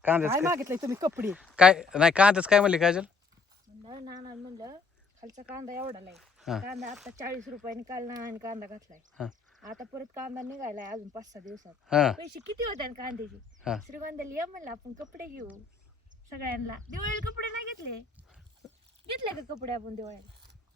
कांद्याच काय मागितलंय तुम्ही कपडे? काय नाही कांद्याच काय म्हणले काजल? म्हणलं नाना म्हणलं खालचा कांदा एवढा हा. लाय कांदा आता 40 रुपयाने काल नानाने कांदा घातलाय. हा. आता परत कांदा निघायलाय अजून 5-6 दिवसात. हा पैसे किती होते आणि कांद्याचे? हा. श्रीगोंद्याला ये म्हणलं आपण कपडे घेऊ सगळ्यांना. दिवाळीला कपडे नाही घेतले का कपडे आपण दिवाळीला?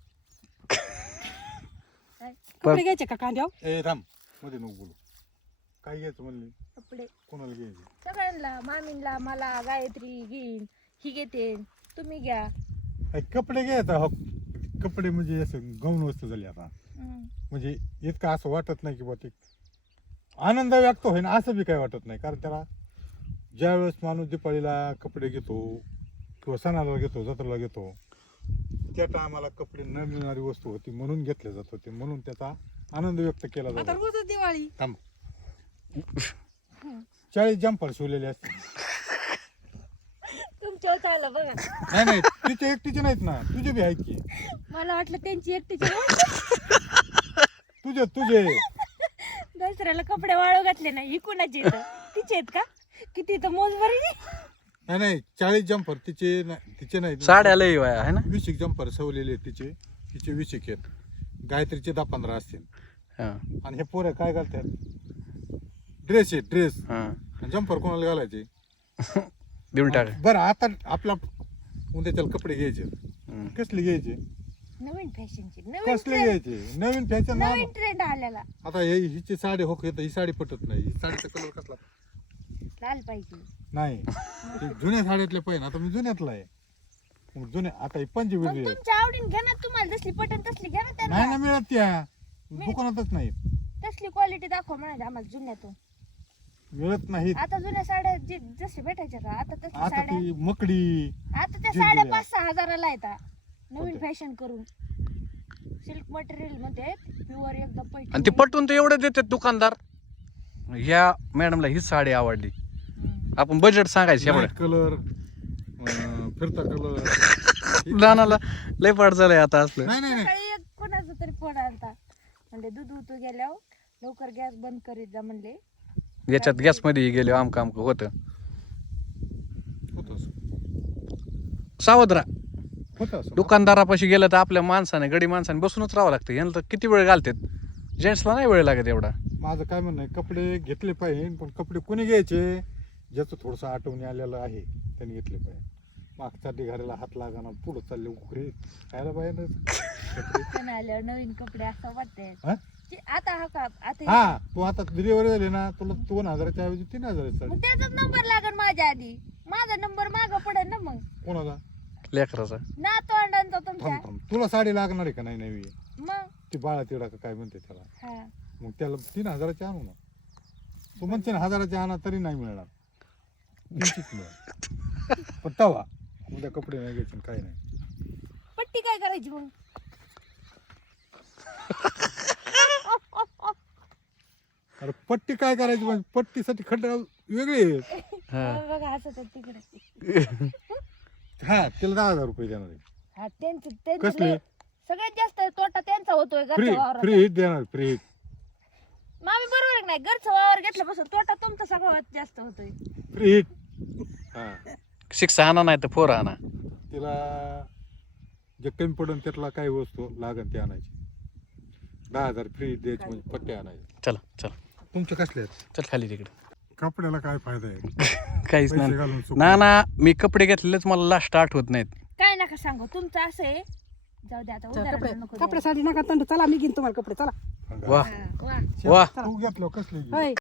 कपडे घ्यायचे का कांद्यावर? ए थांब मध्ये नको बोलू. काय घ्यायचं म्हणली? कपडे कोणाला घ्यायचे? सगळ्यांना, मामींला, मला, गायत्री घेईन, ही घेते, तुम्ही घ्या. कपडे घ्यायचा हो. कपडे म्हणजे असं गौण वस्तू झाली आता. म्हणजे इतकं असं वाटत नाही की बा ते आनंद व्यक्त होईन असं बी काही वाटत नाही. कारण त्याला ज्यावेळेस माणूस दिपाळीला कपडे घेतो किंवा सणाला घेतो, जत्रेला घेतो, त्या टायमाला कपडे न मिळणारी वस्तू होती म्हणून घेतले जात होते, म्हणून त्याचा आनंद व्यक्त केला आता जातो. रोजच दिवाळी. थांब 40 जंपर शिवलेले असते. तुमच्या चाललं बघा. नाही नाही तिचे एकटीचे नाहीत ना, तुझे बी आहेत की. मला वाटलं त्यांची एकटीची तुझे तुझे दसऱ्याला कपडे वाळू घातले नाही. ही कुणाची तिचे आहेत का? किती तर मोजभरी. नाही नाही 40 जंपर तिचे तिचे नाहीत. साड्या लई वाया आहे ना. 20 जंपर सवलेले तिचे 20 आहेत. गायत्रीचे 10-15 असतील. हा आणि हे पोरं काय घालतात? ड्रेस आहे ड्रेस. हा जंपर कोणाला घालायचे? देऊन टाक. बरं आता आपला उद्या त्याला कपडे घ्यायचे. कसले घ्यायचे? नवीन फॅशनची कसले घ्यायचे? नवीन फॅशन. नवीन ट्रेंड आलेला. आता हिची साडी हो ही साडी पटत नाही. ही साडीचा कलर कसला? लाल पाहिजे. नाही ते जुन्या साड्यातले पाहिजे. आता मी जुन्यातला आहे. मग जुन्या आता ही पंजी मग वेगळी आहे. तुमच्या आवडीने घ्या ना. तुम्हाला जसली पटन तसली घ्या ना. नाही त्यांना ना मिळत त्या दुकानातच नाही तसली क्वालिटी दाखवा म्हणायचं आम्हाला जुन्यातून. मिळत नाही. आता जुन्या साड्या जसे भेटायच्या का आता तसल्या आता साड्या. ती मकडी आता त्या जी साड्या जुन्या. 5-6 हजाराला येतात. नवीन कोणत्या? फॅशन करून सिल्क मटेरियल मध्ये प्युअर एकदम पैठणी. आणि ते पटवून तर एवढे देतात दुकानदार. या मॅडमला ही साडी आवडली, आपण बजेट सांगायचं एवढं. कलर फिरता कलर लहानाला लय पाठ झालंय आता असलं. नाही नाही नाही सकाळी एक कोणाचा तरी फोन आलता म्हणजे दूध उतू गेल्यावर लवकर गॅस बंद करीत जा म्हणले. याच्यात गॅस मध्ये गेले आमक आमक होतं. होतं असं. सावध राहा. होतं असं. दुकानदारापाशी गेलं तर आपल्या माणसाने गडी माणसाने बसूनच राहावं लागतं. यांना तर किती वेळ घालतात. जेंट्सला नाही वेळ लागत एवढा. माझं काय म्हणणं आहे, कपडे घेतले पाहिजे पण कपडे कोणी घ्यायचे? ज्याचं थोडंसं आठवणी आलेलं आहे त्यांनी घेतले पाहिजे. मागच्या ढिगाऱ्याला हात लागाना पुढं चालले उकरी खायला पाहिजे. सण आल्यावर नवीन कपडे असं वाटतंय. हा? आता हा का आता हा तू आता डिलिव्हरी झाली ना, तुला 2000च्या ऐवजी 3000 मग साडी. त्याचाच नंबर लागेल माझ्या आधी. माझा नंबर मागं पडेल ना मग. कोणाला? लेकराचा. ना तोंडांचा तुमच्या. थांब थांब तुला साडी लागणार आहे का नाही नवी? मग ती बाळा तिडा का काय म्हणते त्याला. हा मग त्याला 3000ची आणू ना. तू म्हणते ना 1000ची आणा तरी नाही मिळणार. 300च मिळेल. पण तवा उद्या कपडे नाही घ्यायचे काय नाही. पट्टी काय करायची मग? अरे पट्टी काय करायची म्हणजे पट्टीसाठी खड्डा वेगळे आहेत. बघा असं तिकडे. हा त्याला 10,000 रुपये देणार आहे. हा त्यांचं कसले? सगळ्यात जास्त तोटा त्यांचा होतोय फ्री घरच्या वावरात. फ्री देणार फ्री. मामी बरोबर आहे का नाही? घरचं वावर घेतल्यापासून तोटा तुमचा सगळ्यात जास्त होतोय. फ्री. हा शिक्षा आणा नाही तर फोर आणा. तिला जे कमी पडून त्यातला काही वस्तू लागन ते आणायची. 10,000 फ्री द्यायची म्हणजे पट्टे आणायचे. चला चला तुमचे कसले आहेत? चल खाली तिकडे. कपड्याला काय फायदा आहे? काहीच पैसे नाही. घालून चुकून. ना ना मी कपडे घेतलेलेच मला लास्ट आठवत नाहीत. काय नका सांगू तुमचं असं आहे. जाऊ दे आता उदाहरण नको द्यायला. कपड्यासाठी नका तंड. चला मी घेईन तुम्हाला कपडे. चला सांगा. वा हा, वा. वा तू घेतलं कसले? होय.